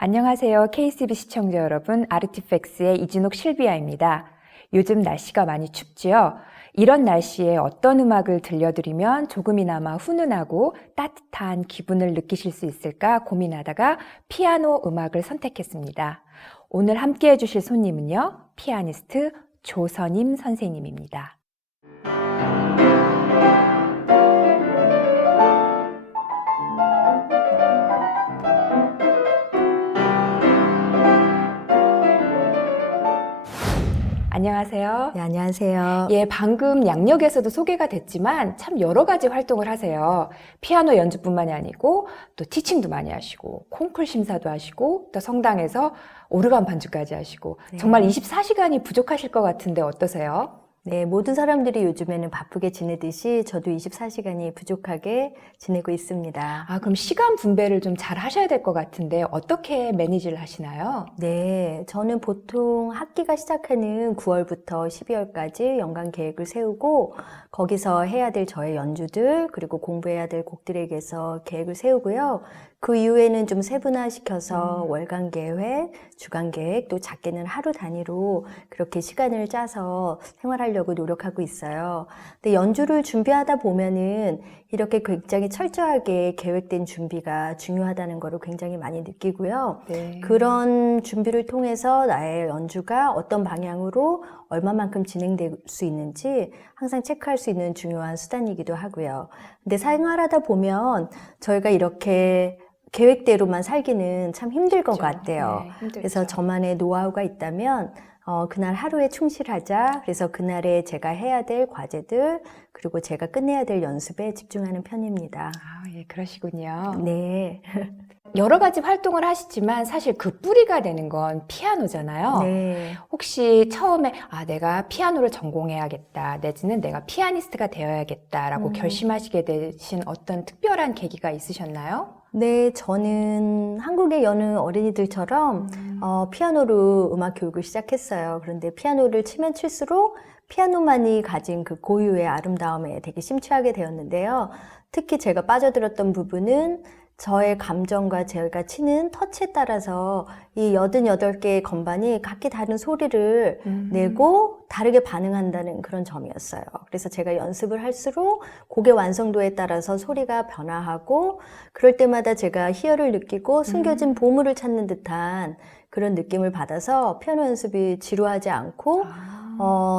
안녕하세요. KCB 시청자 여러분, 아르티팩스의 이진옥 실비아입니다. 요즘 날씨가 많이 춥지요? 이런 날씨에 어떤 음악을 들려드리면 조금이나마 훈훈하고 따뜻한 기분을 느끼실 수 있을까 고민하다가 피아노 음악을 선택했습니다. 오늘 함께 해주실 손님은요, 피아니스트 조선임 선생님입니다. 안녕하세요. 네, 안녕하세요. 예, 방금 양력에서도 소개가 됐지만 참 여러 가지 활동을 하세요. 피아노 연주뿐만이 아니고 또 티칭도 많이 하시고 콩쿨 심사도 하시고 또 성당에서 오르간 반주까지 하시고 네. 정말 24시간이 부족하실 것 같은데 어떠세요? 네, 모든 사람들이 요즘에는 바쁘게 지내듯이 저도 24시간이 부족하게 지내고 있습니다. 아, 그럼 시간 분배를 좀 잘 하셔야 될 것 같은데 어떻게 매니지를 하시나요? 네, 저는 보통 학기가 시작하는 9월부터 12월까지 연간 계획을 세우고 거기서 해야 될 저의 연주들 그리고 공부해야 될 곡들에 대해서 계획을 세우고요. 그 이후에는 좀 세분화시켜서 월간 계획, 주간 계획, 또 작게는 하루 단위로 그렇게 시간을 짜서 생활하려고 노력하고 있어요. 근데 연주를 준비하다 보면은 이렇게 굉장히 철저하게 계획된 준비가 중요하다는 거를 굉장히 많이 느끼고요. 네. 그런 준비를 통해서 나의 연주가 어떤 방향으로 얼마만큼 진행될 수 있는지 항상 체크할 수 있는 중요한 수단이기도 하고요. 근데 생활하다 보면 저희가 이렇게 계획대로만 살기는 참 힘들 것 그렇죠. 같아요. 네, 힘들죠. 그래서 저만의 노하우가 있다면 그날 하루에 충실하자. 그래서 그날에 제가 해야 될 과제들 그리고 제가 끝내야 될 연습에 집중하는 편입니다. 아, 예, 그러시군요. 네. 여러 가지 활동을 하시지만 사실 그 뿌리가 되는 건 피아노잖아요. 네. 혹시 처음에 내가 피아노를 전공해야겠다, 내지는 내가 피아니스트가 되어야겠다라고 결심하시게 되신 어떤 특별한 계기가 있으셨나요? 네, 저는 한국의 여느 어린이들처럼 피아노로 음악 교육을 시작했어요. 그런데 피아노를 치면 칠수록 피아노만이 가진 그 고유의 아름다움에 되게 심취하게 되었는데요. 특히 제가 빠져들었던 부분은 저의 감정과 제가 치는 터치에 따라서 이 88개의 건반이 각기 다른 소리를 내고 다르게 반응한다는 그런 점이었어요. 그래서 제가 연습을 할수록 곡의 완성도에 따라서 소리가 변화하고 그럴 때마다 제가 희열을 느끼고 숨겨진 보물을 찾는 듯한 그런 느낌을 받아서 피아노 연습이 지루하지 않고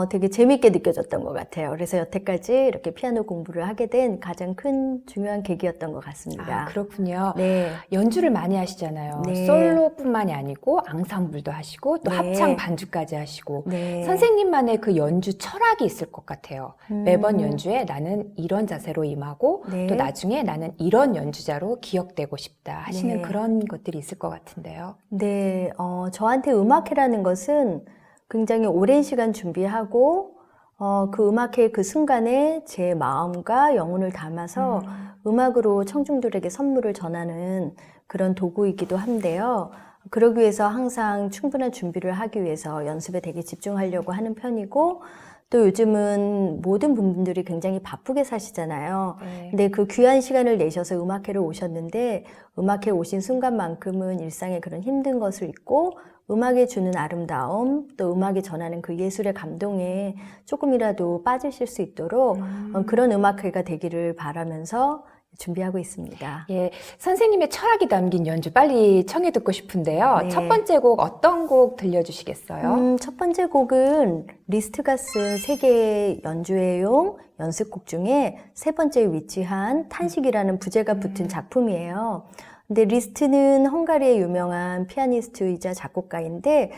되게 재밌게 느껴졌던 것 같아요. 그래서 여태까지 이렇게 피아노 공부를 하게 된 가장 큰 중요한 계기였던 것 같습니다. 아, 그렇군요. 네. 연주를 많이 하시잖아요. 네. 솔로뿐만이 아니고 앙상블도 하시고 또 네. 합창 반주까지 하시고 네. 선생님만의 그 연주 철학이 있을 것 같아요. 매번 연주에 나는 이런 자세로 임하고 네. 또 나중에 나는 이런 연주자로 기억되고 싶다 하시는 네. 그런 것들이 있을 것 같은데요. 네, 저한테 음악회라는 것은 굉장히 오랜 시간 준비하고, 그 음악회 그 순간에 제 마음과 영혼을 담아서 음악으로 청중들에게 선물을 전하는 그런 도구이기도 한데요. 그러기 위해서 항상 충분한 준비를 하기 위해서 연습에 되게 집중하려고 하는 편이고, 또 요즘은 모든 분들이 굉장히 바쁘게 사시잖아요. 네. 근데 그 귀한 시간을 내셔서 음악회를 오셨는데 음악회 오신 순간만큼은 일상에 그런 힘든 것을 잊고 음악이 주는 아름다움 또 음악이 전하는 그 예술의 감동에 조금이라도 빠지실 수 있도록 그런 음악회가 되기를 바라면서 준비하고 있습니다. 예, 선생님의 철학이 담긴 연주 빨리 청해 듣고 싶은데요. 네. 첫 번째 곡 어떤 곡 들려주시겠어요? 첫 번째 곡은 리스트가 쓴 세계 연주회용 연습곡 중에 세 번째에 위치한 탄식이라는 부제가 붙은 작품이에요. 근데 리스트는 헝가리의 유명한 피아니스트이자 작곡가인데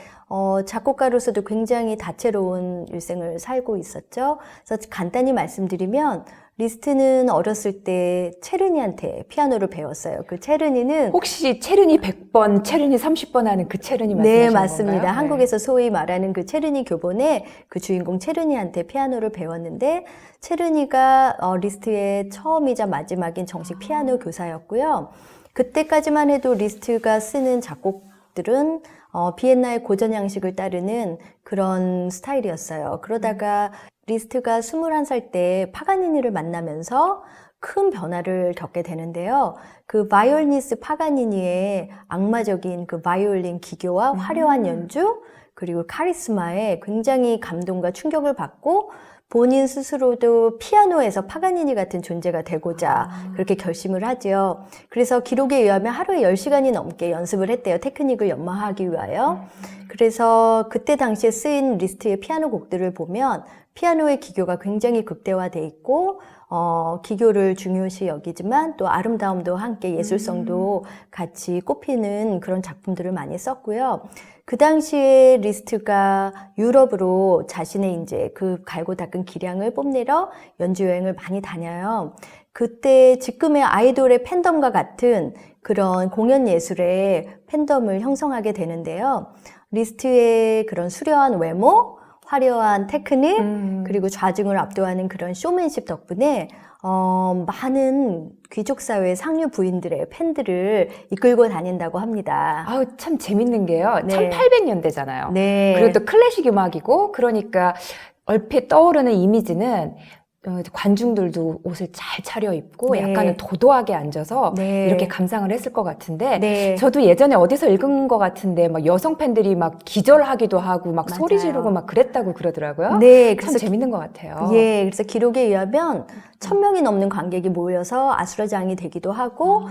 작곡가로서도 굉장히 다채로운 일생을 살고 있었죠. 그래서 간단히 말씀드리면 리스트는 어렸을 때 체르니한테 피아노를 배웠어요. 그 체르니는 혹시 체르니 100번, 체르니 30번 하는 그 체르니 말씀하시는 네, 맞습니다. 건가요? 한국에서 소위 말하는 그 체르니 교본에 그 주인공 체르니한테 피아노를 배웠는데 체르니가 리스트의 처음이자 마지막인 정식 피아노 교사였고요. 그때까지만 해도 리스트가 쓰는 작곡들은 비엔나의 고전 양식을 따르는 그런 스타일이었어요. 그러다가 리스트가 21살 때 파가니니를 만나면서 큰 변화를 겪게 되는데요. 그 바이올리니스트 파가니니의 악마적인 그 바이올린 기교와 화려한 연주, 그리고 카리스마에 굉장히 감동과 충격을 받고 본인 스스로도 피아노에서 파가니니 같은 존재가 되고자 그렇게 결심을 하죠. 그래서 기록에 의하면 하루에 10시간이 넘게 연습을 했대요. 테크닉을 연마하기 위하여. 그래서 그때 당시에 쓰인 리스트의 피아노 곡들을 보면 피아노의 기교가 굉장히 극대화돼 있고 기교를 중요시 여기지만 또 아름다움도 함께 예술성도 같이 꼽히는 그런 작품들을 많이 썼고요. 그 당시에 리스트가 유럽으로 자신의 이제 그 갈고 닦은 기량을 뽐내러 연주 여행을 많이 다녀요. 그때 지금의 아이돌의 팬덤과 같은 그런 공연 예술의 팬덤을 형성하게 되는데요. 리스트의 그런 수려한 외모, 화려한 테크닉, 그리고 좌중을 압도하는 그런 쇼맨십 덕분에 많은 귀족사회 상류 부인들의 팬들을 이끌고 다닌다고 합니다. 아우, 참 재밌는 게요. 네. 1800년대잖아요. 네. 그리고 또 클래식 음악이고, 그러니까 얼핏 떠오르는 이미지는 관중들도 옷을 잘 차려입고 네. 약간은 도도하게 앉아서 네. 이렇게 감상을 했을 것 같은데, 네. 저도 예전에 어디서 읽은 것 같은데 막 여성 팬들이 막 기절하기도 하고 막 소리 맞아요. 지르고 막 그랬다고 그러더라고요. 네, 참 그래서 재밌는 것 같아요. 예, 그래서 기록에 의하면 1000명이 넘는 관객이 모여서 아수라장이 되기도 하고,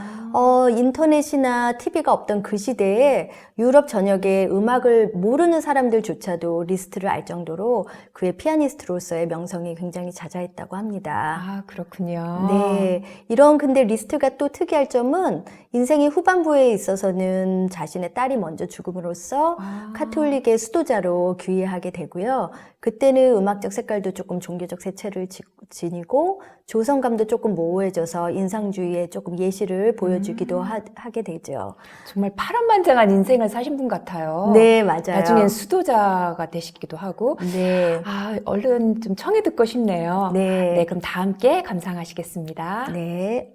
인터넷이나 TV가 없던 그 시대에 유럽 전역에 음악을 모르는 사람들조차도 리스트를 알 정도로 그의 피아니스트로서의 명성이 굉장히 자자했다고 합니다. 아, 그렇군요. 네, 이런 근데 리스트가 또 특이할 점은 인생의 후반부에 있어서는 자신의 딸이 먼저 죽음으로써 카톨릭의 수도자로 귀회하게 되고요. 그때는 음악적 색깔도 조금 종교적 색채를 지니고 조성감도 조금 모호해져서 인상주의의 조금 예시를 보여주기도 하게 되죠. 정말 파란만장한 인생을 사신 분 같아요. 네, 맞아요. 나중엔 수도자가 되시기도 하고. 네, 아, 얼른 좀 청해 듣고 싶네요. 네. 네, 그럼 다 함께 감상하시겠습니다. 네.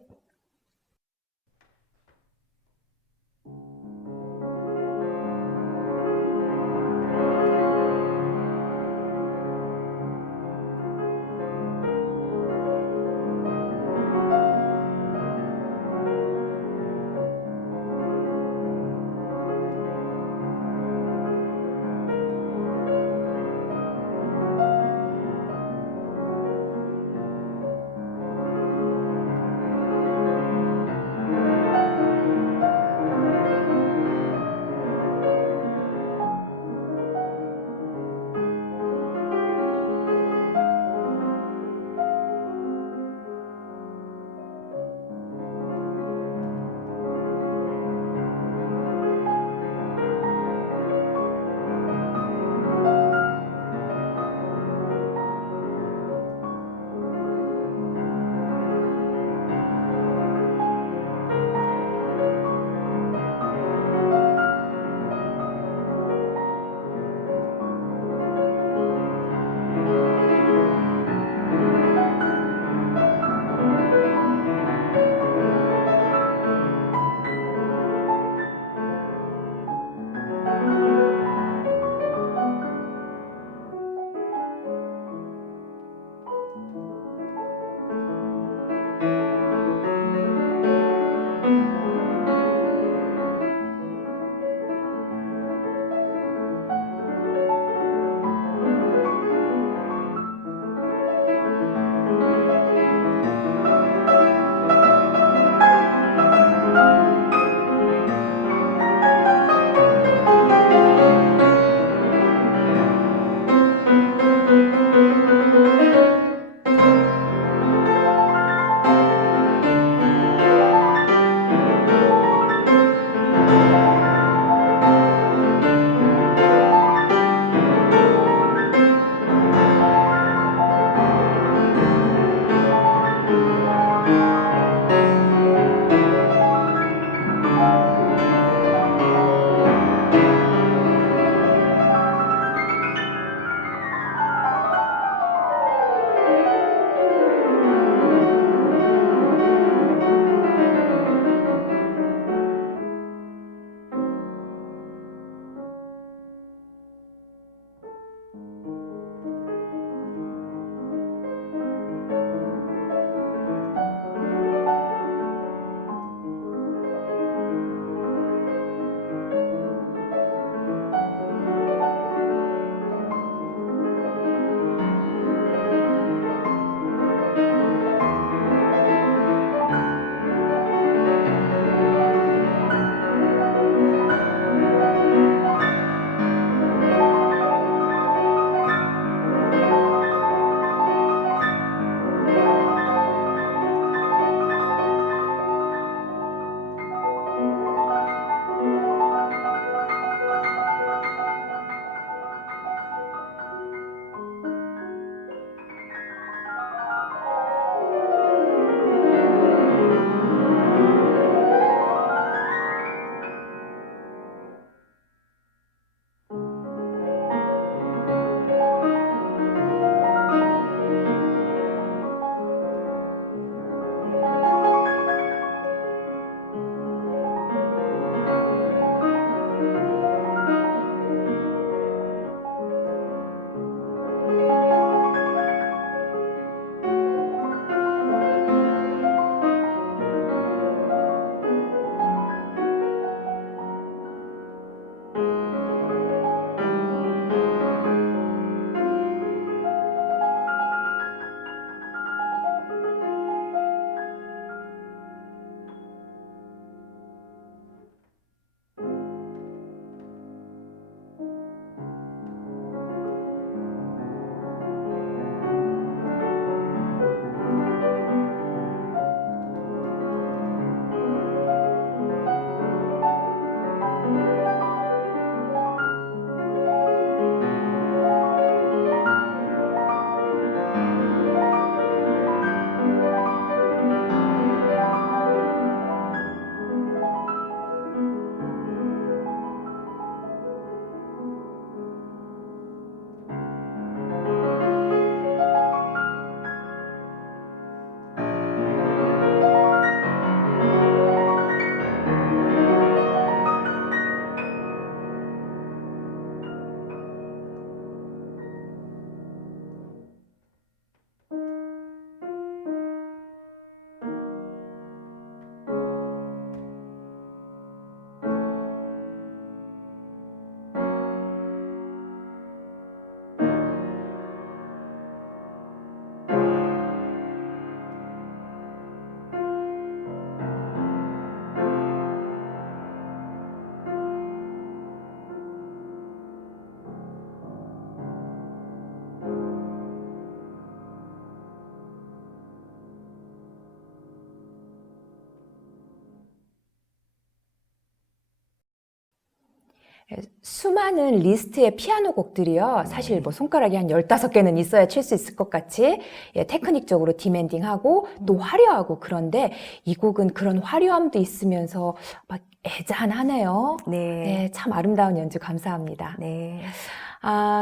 수많은 리스트의 피아노 곡들이요. 사실 뭐 손가락이 한 15개는 있어야 칠 수 있을 것 같이 테크닉적으로 디맨딩하고 또 화려하고 그런데 이 곡은 그런 화려함도 있으면서 막 애잔하네요. 네, 참 아름다운 연주 감사합니다. 네.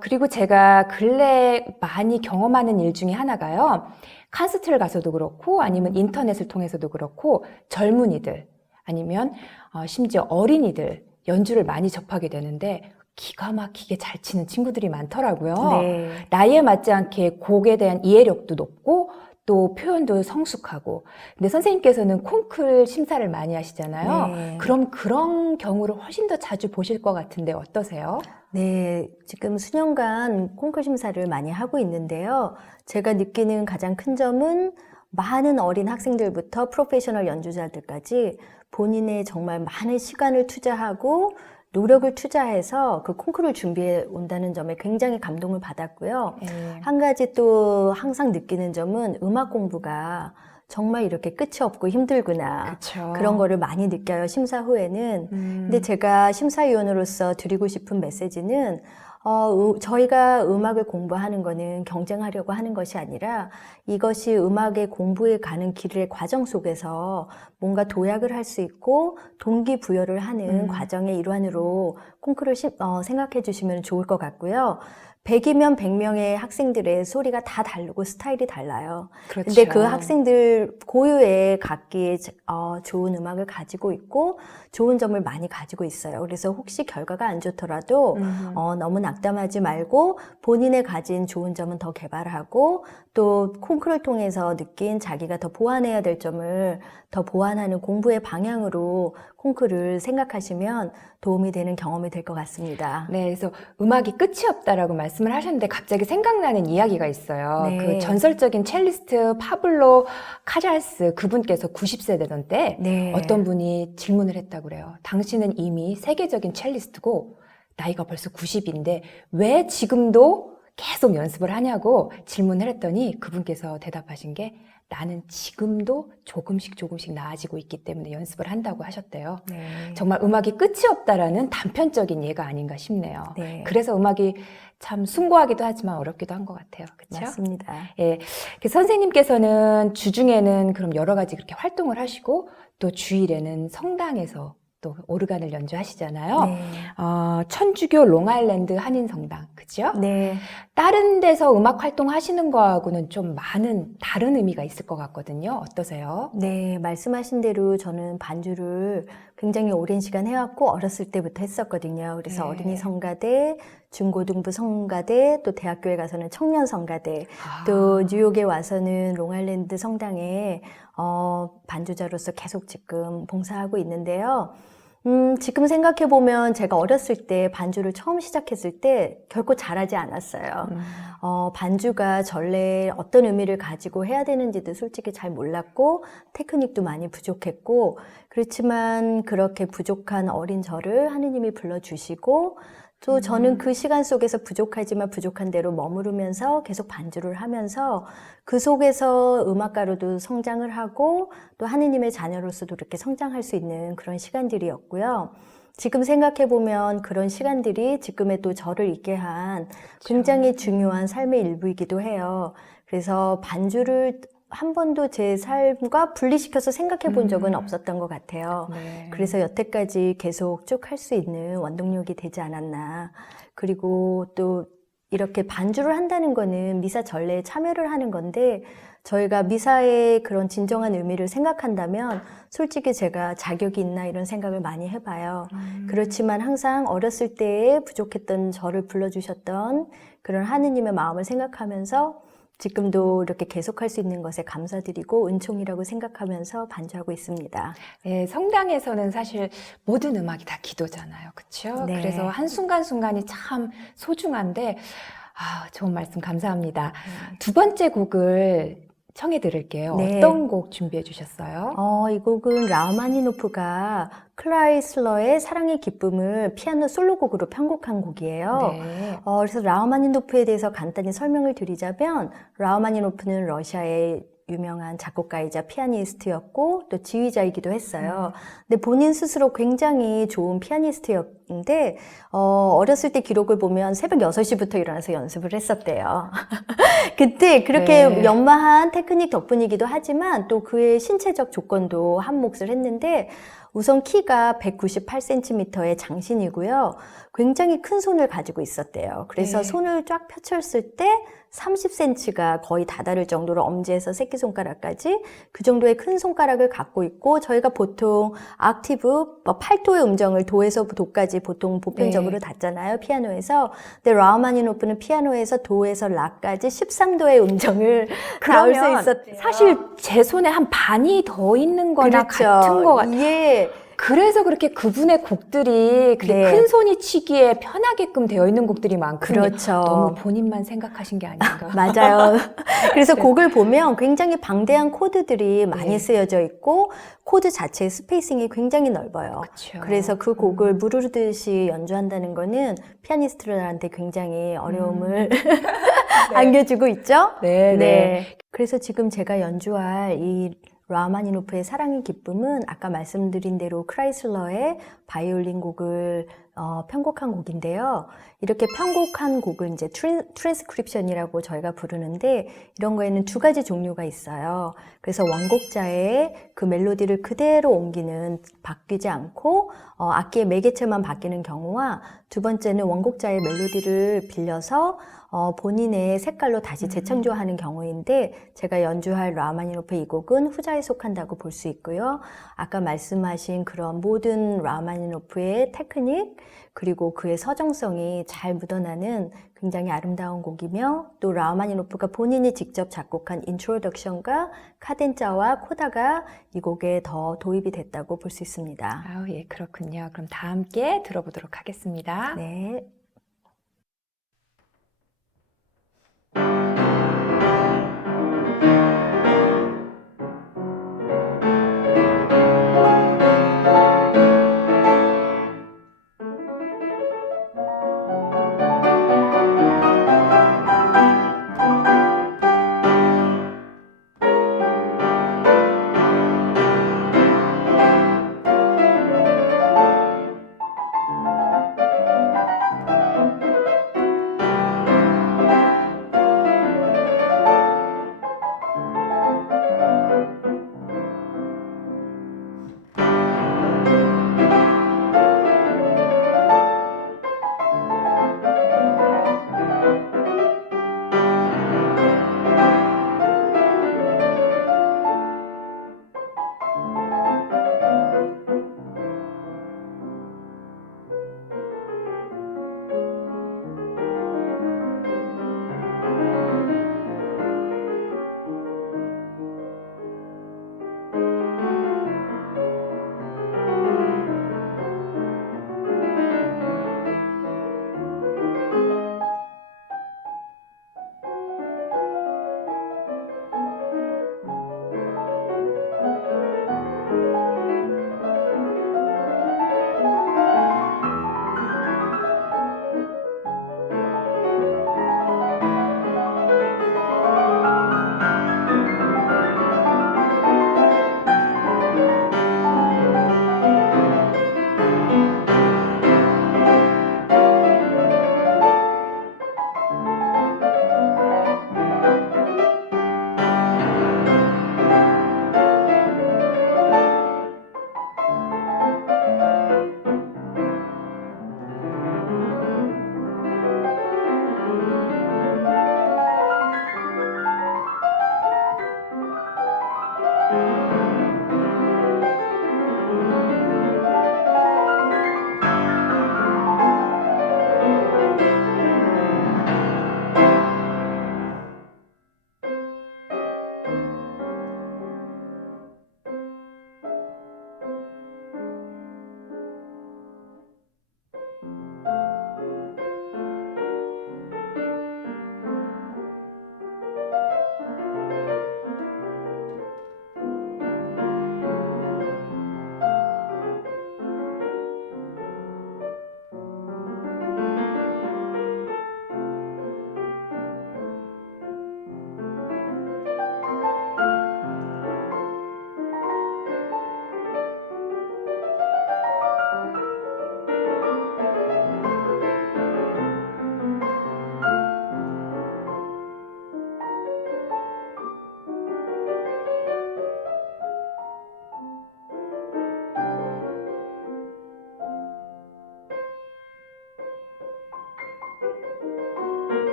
그리고 제가 근래 많이 경험하는 일 중에 하나가요. 콘서트를 가서도 그렇고 아니면 인터넷을 통해서도 그렇고 젊은이들 아니면 심지어 어린이들 연주를 많이 접하게 되는데 기가 막히게 잘 치는 친구들이 많더라고요. 네. 나이에 맞지 않게 곡에 대한 이해력도 높고 또 표현도 성숙하고. 근데 선생님께서는 콩쿨 심사를 많이 하시잖아요. 네. 그럼 그런 경우를 훨씬 더 자주 보실 것 같은데 어떠세요? 네, 지금 수년간 콩쿨 심사를 많이 하고 있는데요. 제가 느끼는 가장 큰 점은 많은 어린 학생들부터 프로페셔널 연주자들까지 본인의 정말 많은 시간을 투자하고 노력을 투자해서 그 콩쿠르를 준비해 온다는 점에 굉장히 감동을 받았고요. 한 가지 또 항상 느끼는 점은 음악 공부가 정말 이렇게 끝이 없고 힘들구나. 그쵸. 그런 거를 많이 느껴요, 심사 후에는. 근데 제가 심사위원으로서 드리고 싶은 메시지는 저희가 음악을 공부하는 거는 경쟁하려고 하는 것이 아니라 이것이 음악의 공부에 가는 길의 과정 속에서 뭔가 도약을 할 수 있고 동기부여를 하는 과정의 일환으로 콩쿠르를 생각해 주시면 좋을 것 같고요. 100이면 100명의 학생들의 소리가 다 다르고 스타일이 달라요. 그렇죠. 근데 그 학생들 고유의 각기의 좋은 음악을 가지고 있고 좋은 점을 많이 가지고 있어요. 그래서 혹시 결과가 안 좋더라도 너무 낙담하지 말고 본인의 가진 좋은 점은 더 개발하고 또 콩쿠르를 통해서 느낀 자기가 더 보완해야 될 점을 더 보완하는 공부의 방향으로 콩쿠르를 생각하시면 도움이 되는 경험이 될 것 같습니다. 네, 그래서 음악이 끝이 없다라고 말씀을 하셨는데 갑자기 생각나는 이야기가 있어요. 네. 그 전설적인 첼리스트 파블로 카잘스 그분께서 90세 되던 때 네. 어떤 분이 질문을 했다고 그래요. 당신은 이미 세계적인 첼리스트고 나이가 벌써 90인데 왜 지금도 계속 연습을 하냐고 질문을 했더니 그분께서 대답하신 게 나는 지금도 조금씩 나아지고 있기 때문에 연습을 한다고 하셨대요. 네. 정말 음악이 끝이 없다라는 단편적인 예가 아닌가 싶네요. 네. 그래서 음악이 참 숭고하기도 하지만 어렵기도 한 것 같아요. 그렇죠? 맞습니다. 예. 선생님께서는 주중에는 그럼 여러 가지 그렇게 활동을 하시고 또 주일에는 성당에서 또 오르간을 연주하시잖아요. 네. 천주교 롱아일랜드 한인성당, 그죠? 네. 다른 데서 음악 활동하시는 거하고는 좀 많은 다른 의미가 있을 것 같거든요. 어떠세요? 네, 말씀하신 대로 저는 반주를 굉장히 오랜 시간 해왔고 어렸을 때부터 했었거든요. 그래서 네. 어린이 성가대, 중고등부 성가대, 또 대학교에 가서는 청년 성가대, 또 뉴욕에 와서는 롱아일랜드 성당에 반주자로서 계속 지금 봉사하고 있는데요. 지금 생각해보면 제가 어렸을 때 반주를 처음 시작했을 때 결코 잘하지 않았어요. 반주가 전래 어떤 의미를 가지고 해야 되는지도 솔직히 잘 몰랐고, 테크닉도 많이 부족했고, 그렇지만 그렇게 부족한 어린 저를 하느님이 불러주시고, 또 저는 그 시간 속에서 부족하지만 부족한 대로 머무르면서 계속 반주를 하면서 그 속에서 음악가로도 성장을 하고 또 하느님의 자녀로서도 이렇게 성장할 수 있는 그런 시간들이었고요. 지금 생각해보면 그런 시간들이 지금의 또 저를 있게 한 굉장히 중요한 삶의 일부이기도 해요. 그래서 반주를 한 번도 제 삶과 분리시켜서 생각해 본 적은 없었던 것 같아요. 네. 그래서 여태까지 계속 쭉 할 수 있는 원동력이 되지 않았나. 그리고 또 이렇게 반주를 한다는 거는 미사 전례에 참여를 하는 건데 저희가 미사의 그런 진정한 의미를 생각한다면 솔직히 제가 자격이 있나 이런 생각을 많이 해봐요. 그렇지만 항상 어렸을 때에 부족했던 저를 불러주셨던 그런 하느님의 마음을 생각하면서 지금도 이렇게 계속할 수 있는 것에 감사드리고 은총이라고 생각하면서 반주하고 있습니다. 네, 성당에서는 사실 모든 음악이 다 기도잖아요. 그렇죠? 네. 그래서 한순간순간이 참 소중한데 좋은 말씀 감사합니다. 두 번째 곡을 청해 들을게요. 네. 어떤 곡 준비해 주셨어요? 이 곡은 라흐마니노프가 클라이슬러의 사랑의 기쁨을 피아노 솔로곡으로 편곡한 곡이에요. 네. 그래서 라흐마니노프에 대해서 간단히 설명을 드리자면 라흐마니노프는 러시아의 유명한 작곡가이자 피아니스트였고 또 지휘자이기도 했어요. 근데 본인 스스로 굉장히 좋은 피아니스트였는데 어렸을 때 기록을 보면 새벽 6시부터 일어나서 연습을 했었대요. 그때 그렇게 네. 연마한 테크닉 덕분이기도 하지만 또 그의 신체적 조건도 한 몫을 했는데 우선 키가 198cm의 장신이고요. 굉장히 큰 손을 가지고 있었대요. 그래서 네. 손을 쫙 펼쳤을 때 30cm가 거의 다다를 정도로 엄지에서 새끼손가락까지 그 정도의 큰 손가락을 갖고 있고 저희가 보통 악티브, 팔도의 음정을 도에서 도까지 보통 보편적으로 네. 닫잖아요. 피아노에서. 근데 라흐마니노프는 피아노에서 도에서 라까지 13도의 음정을 닿을 수 그러면 있었대요. 사실 제 손에 한 반이 더 있는 거나 같은 거 같아요. 이게 그래서 그렇게 그분의 곡들이 그렇게 네. 큰 손이 치기에 편하게끔 되어 있는 곡들이 많거든요. 그렇죠. 너무 본인만 생각하신 게 아닌가. 맞아요. 그래서 곡을 보면 굉장히 방대한 코드들이 많이 네. 쓰여져 있고 코드 자체의 스페이싱이 굉장히 넓어요. 그쵸. 그래서 그 곡을 무르르듯이 연주한다는 거는 피아니스트들한테 굉장히 어려움을 안겨주고 있죠? 네. 그래서 지금 제가 연주할 이 라흐마니노프의 사랑의 기쁨은 아까 말씀드린 대로 크라이슬러의 바이올린 곡을 편곡한 곡인데요. 이렇게 편곡한 곡을 이제 트랜스크립션이라고 저희가 부르는데 이런 거에는 두 가지 종류가 있어요. 그래서 원곡자의 그 멜로디를 그대로 옮기는 바뀌지 않고 악기의 매개체만 바뀌는 경우와 두 번째는 원곡자의 멜로디를 빌려서 본인의 색깔로 다시 재창조하는 경우인데 제가 연주할 라흐마니노프의 이 곡은 후자에 속한다고 볼 수 있고요. 아까 말씀하신 그런 모든 라흐마니노프의 테크닉 그리고 그의 서정성이 잘 묻어나는 굉장히 아름다운 곡이며 또 라흐마니노프가 본인이 직접 작곡한 인트로덕션과 카덴자와 코다가 이 곡에 더 도입이 됐다고 볼 수 있습니다. 아우, 예, 그렇군요. 그럼 다 함께 들어보도록 하겠습니다. 네.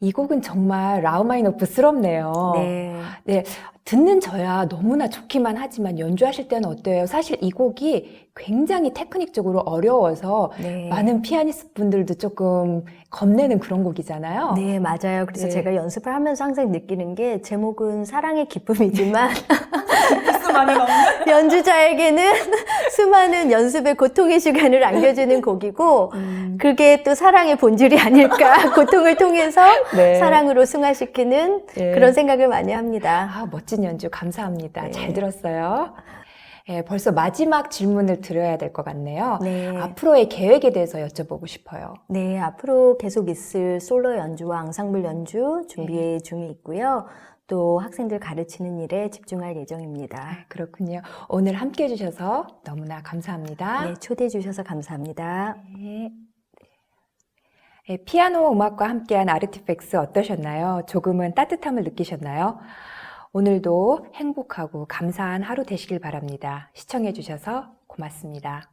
이 곡은 정말 라흐마니노프스럽네요. 네. 네, 듣는 저야 너무나 좋기만 하지만 연주하실 때는 어때요? 사실 이 곡이 굉장히 테크닉적으로 어려워서 네. 많은 피아니스트 분들도 조금 겁내는 그런 곡이잖아요. 네, 맞아요. 그래서 네. 제가 연습을 하면서 항상 느끼는 게 제목은 사랑의 기쁨이지만 복수 많이 먹는. 연주자에게는 수많은 연습의 고통의 시간을 안겨주는 곡이고 그게 또 사랑의 본질이 아닐까. 고통을 통해서 네. 사랑으로 승화시키는 네. 그런 생각을 많이 합니다. 아, 멋진 연주 감사합니다. 네. 잘 들었어요. 예, 벌써 마지막 질문을 드려야 될 것 같네요. 네. 앞으로의 계획에 대해서 여쭤보고 싶어요. 네, 앞으로 계속 있을 솔로 연주와 앙상블 연주 준비 중에 있고요. 또 학생들 가르치는 일에 집중할 예정입니다. 아, 그렇군요. 오늘 함께 해주셔서 너무나 감사합니다. 네, 초대해 주셔서 감사합니다. 네. 네, 피아노 음악과 함께한 아르티팩스 어떠셨나요? 조금은 따뜻함을 느끼셨나요? 오늘도 행복하고 감사한 하루 되시길 바랍니다. 시청해 주셔서 고맙습니다.